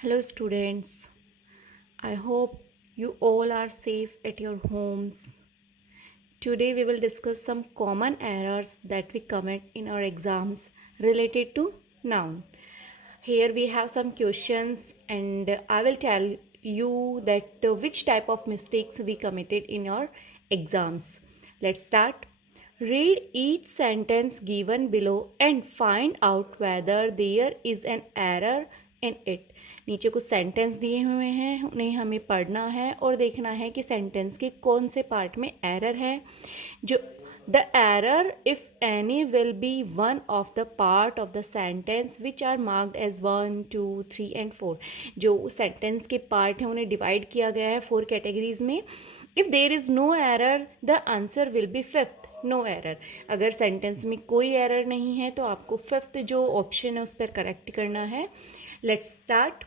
Hello, students. I hope you all are safe at your homes. Today, we will discuss some common errors that we commit in our exams related to noun. Here, we have some questions, and I will tell you that which type of mistakes we committed in your exams. Let's start. Read each sentence given below and find out whether there is an error in it. नीचे कुछ sentence दिए हुए हैं, उन्हें हमें पढ़ना है और देखना है कि सेंटेंस के कौन से पार्ट में एरर है. जो the error if any will be one of the part of the sentence which are marked as 1, 2, 3 and 4. जो सेंटेंस के पार्ट हैं उन्हें डिवाइड किया गया है 4 कैटेगरीज में. If there is no error the answer will be fifth no error. अगर sentence में कोई एरर नहीं है तो आपको फिफ्थ जो ऑप्शन है उस पर करेक्ट करना है. Let's start.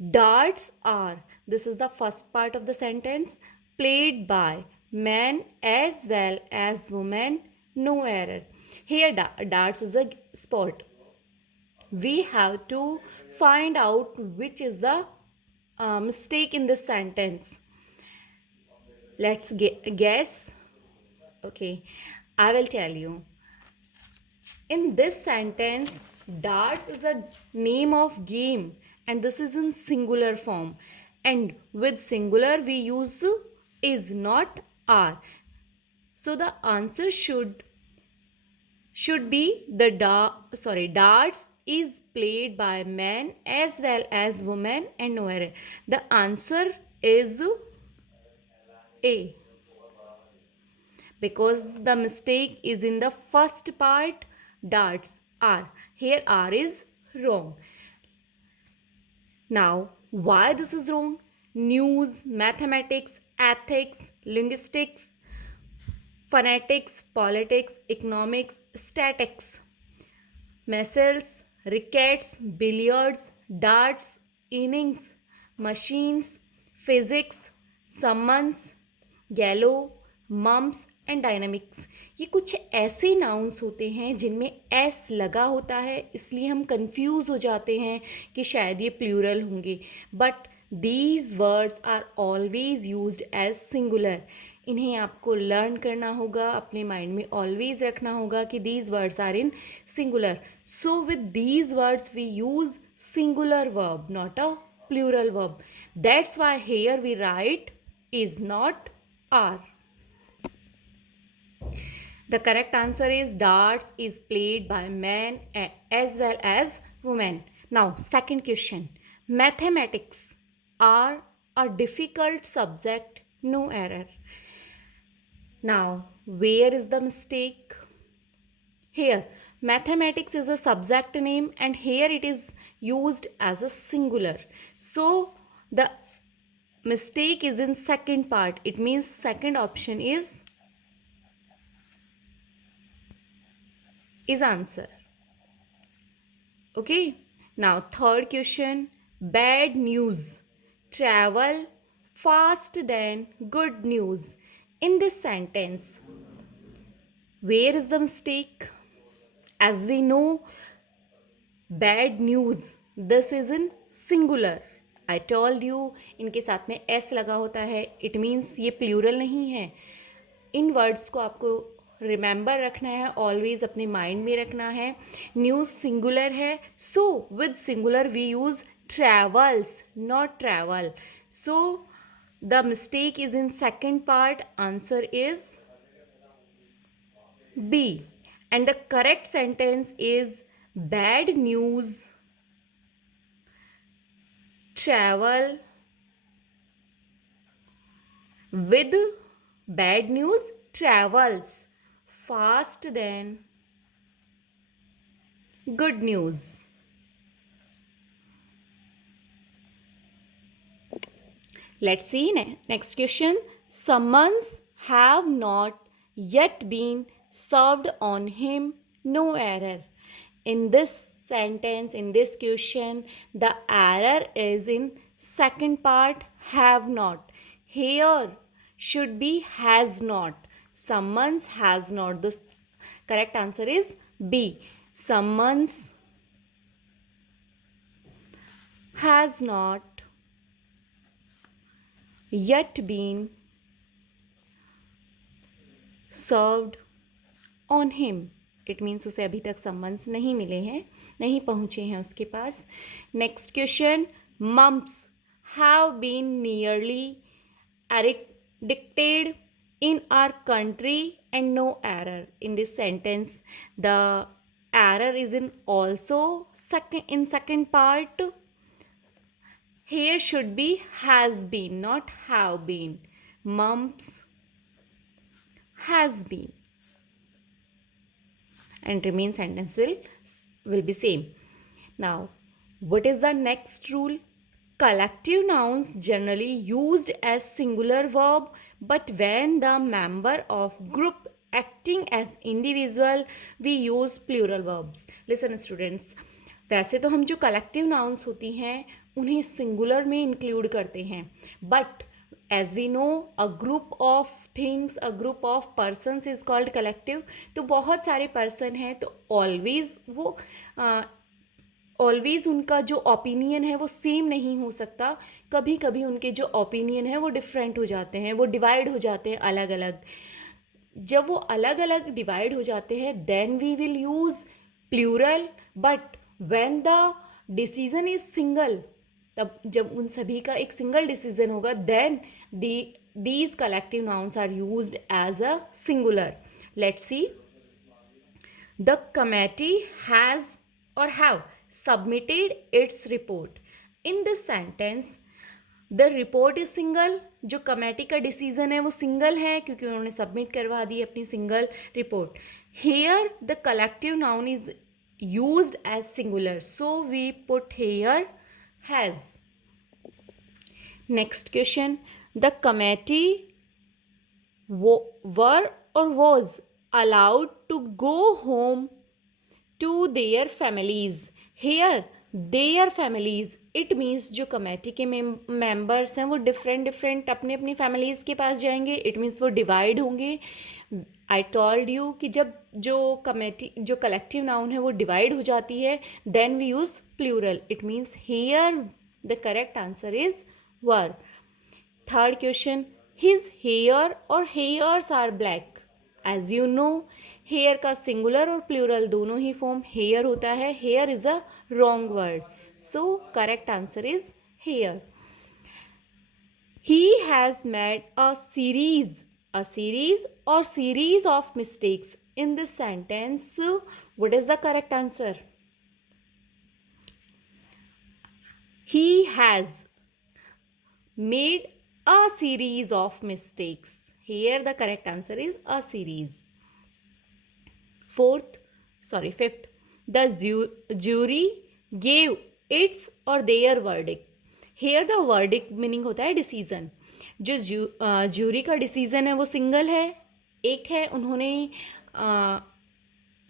Darts are, this is the first part of the sentence, played by men as well as women, no error. Here darts is a sport. We have to find out which is the mistake in this sentence. Let's guess. Okay, I will tell you. In this sentence, darts is a name of game and this is in singular form, and with singular we use is, not are. So the answer should be the darts is played by men as well as women and no error. The answer is A, because the mistake is in the first part. Darts are, here R is wrong. Now why this is wrong? News, mathematics, ethics, linguistics, phonetics, politics, economics, statics, missiles, rickets, billiards, darts, innings, machines, physics, summons, गैलो, mumps and dynamics. ये कुछ ऐसे nouns होते हैं जिनमें S लगा होता है, इसलिए हम कंफ्यूज हो जाते हैं कि शायद ये प्लूरल होंगे. But these words are always used as singular. इन्हें आपको लर्न करना होगा, अपने माइंड में ऑलवेज रखना होगा कि these words are in singular. So with these words we use singular verb, not a plural verb. That's why here we write is not are. The correct answer is darts is played by men as well as women. Now second question. Mathematics are a difficult subject, no error. Now where is the mistake? Here mathematics is a subject name and here it is used as a singular. So the mistake is in second part. It means second option is answer. Okay, now third question. Bad news travel fast than good news. In this sentence where is the mistake? As we know, bad news, this is in singular. I told you इनके साथ में S लगा होता है. It means ये plural नहीं है. इन words को आपको रिमेंबर रखना है, ऑलवेज अपने माइंड में रखना है. न्यूज़ सिंगुलर है, so with singular we use travels, not travel. So the mistake is in second part. Answer is B and the correct sentence is bad news travel with bad news travels fast than good news. Let's see next question. Summons have not yet been served on him, no error. In this sentence, in this question, the error is in second part, have not. Here should be has not. Summons has not. The correct answer is B. Summons has not yet been served on him. It means उसे अभी तक summons नहीं मिले हैं, नहीं पहुँचे हैं उसके पास. Next question, mumps have been nearly addicted in our country and no error. In this sentence, the error is in also second part. Here should be has been, not have been. Mumps has been, and remain sentence will be same. Now, what is the next rule? Collective nouns generally used as singular verb, but when the member of group acting as individual, we use plural verbs. Listen students, वैसे तो हम जो collective nouns होती हैं उन्हें singular में include करते हैं, but as we know a group of things, a group of persons is called collective. तो बहुत सारे पर्सन हैं, तो ऑलवेज़ उनका जो ओपिनियन है वो सेम नहीं हो सकता. कभी कभी उनके जो ओपिनियन है वो डिफरेंट हो जाते हैं, वो डिवाइड हो जाते हैं अलग अलग. जब वो अलग अलग डिवाइड हो जाते हैं then we will use plural. But when the decision is single, तब जब उन सभी का एक सिंगल डिसीजन होगा then these collective nouns are used as a singular. Let's see. The committee has or have submitted its report. In this sentence, the report is single. जो committee का decision है वो सिंगल है क्योंकि उन्होंने submit करवा दी अपनी single report. Here the collective noun is used as singular, so we put here has. Next question, the committee were or was allowed to go home to their families. Here their families, it means जो committee के members हैं वो different अपनी अपनी families के पास जाएंगे. It means वो divide होंगे. आई टोल्ड यू कि जब जो कलेक्टिव नाउन है वो डिवाइड हो जाती है then we use plural. It means here the correct answer is were. Third question, his hair or hairs are black. As you know hair का सिंगुलर और प्लूरल दोनों ही फॉर्म हेयर होता है. Hair is a wrong word, so correct answer is hair. He has made a series or series of mistakes. In this sentence, what is the correct answer? He has made a series of mistakes. Here the correct answer is a series. Fifth, the jury gave its or their verdict. Here the verdict meaning होता है decision. जो jury का decision है वो single है, एक है, उन्होंने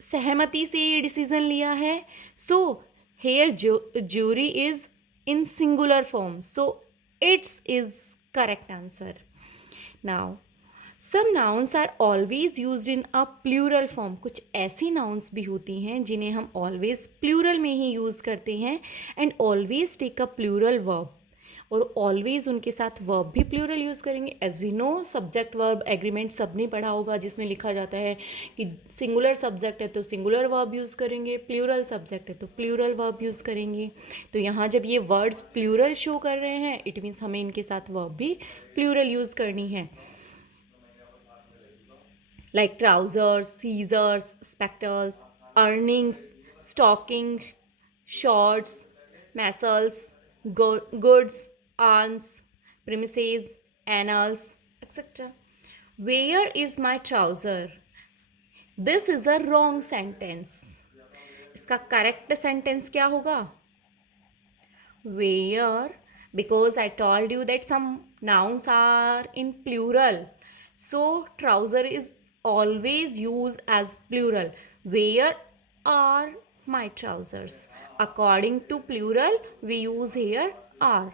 सहमति से ये डिसीज़न लिया है. So here jury is in singular form, so its is correct answer. Now some nouns are always use in a plural form. कुछ ऐसी नाउन्स भी होती हैं जिन्हें हम ऑलवेज प्लूरल में ही यूज़ करते हैं and always take a plural verb. और ऑलवेज उनके साथ वर्ब भी प्लूरल यूज़ करेंगे. As we know subject verb agreement सबने पढ़ा होगा जिसमें लिखा जाता है कि सिंगुलर सब्जेक्ट है तो सिंगुलर वर्ब यूज़ करेंगे, प्लूरल सब्जेक्ट है तो प्लूरल वर्ब यूज़ करेंगे. तो यहाँ जब ये वर्ड्स प्लूरल शो कर रहे हैं इट मीन्स हमें इनके साथ वर्ब भी प्लूरल यूज़ करनी है. Like trousers, scissors, spectacles, earnings, stockings, shorts, muscles, goods, arms, premises, annals, etc. Where is my trouser? This is a wrong sentence. इसका करेक्ट सेंटेंस क्या होगा? Where, because I told you that some nouns are in plural. So trouser is always used as plural. Where are my trousers? According to plural, we use here are.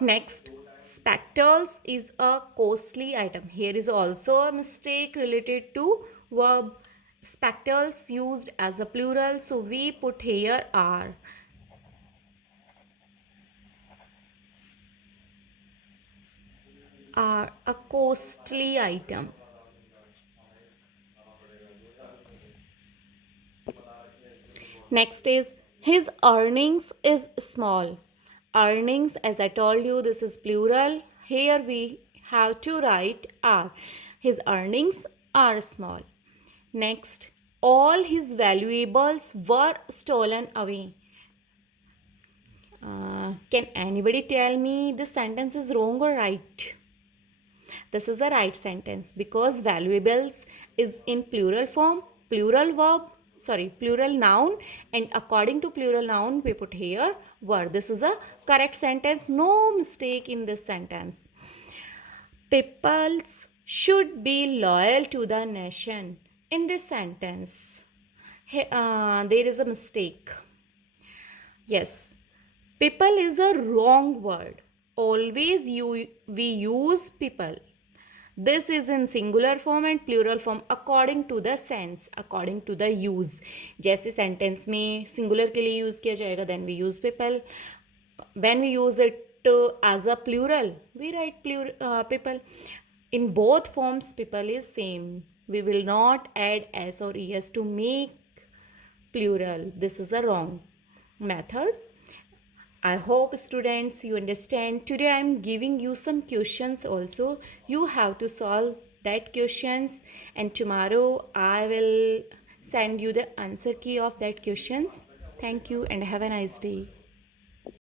Next, spectacles is a costly item. Here is also a mistake related to verb. Spectacles used as a plural, so we put here are a costly item. Next is his earnings is small. Earnings, as I told you, this is plural. Here we have to write are. His earnings are small. Next, all his valuables were stolen away. Can anybody tell me this sentence is wrong or right? This is the right sentence because valuables is in plural form, plural verb, plural noun, and according to plural noun we put here were. This is a correct sentence, no mistake in this sentence. Peoples should be loyal to the nation. In this sentence, there is a mistake. Yes, people is a wrong word. Always we use people. This is in singular form and plural form according to the sense, according to the use. जैसे sentence में singular के लिए use किया जाएगा, then we use people. When we use it as a plural, we write people. In both forms, people is same. We will not add s or es to make plural. This is the wrong method. I hope students you understand. Today I am giving you some questions also. You have to solve that questions, and tomorrow I will send you the answer key of that questions. Thank you and have a nice day.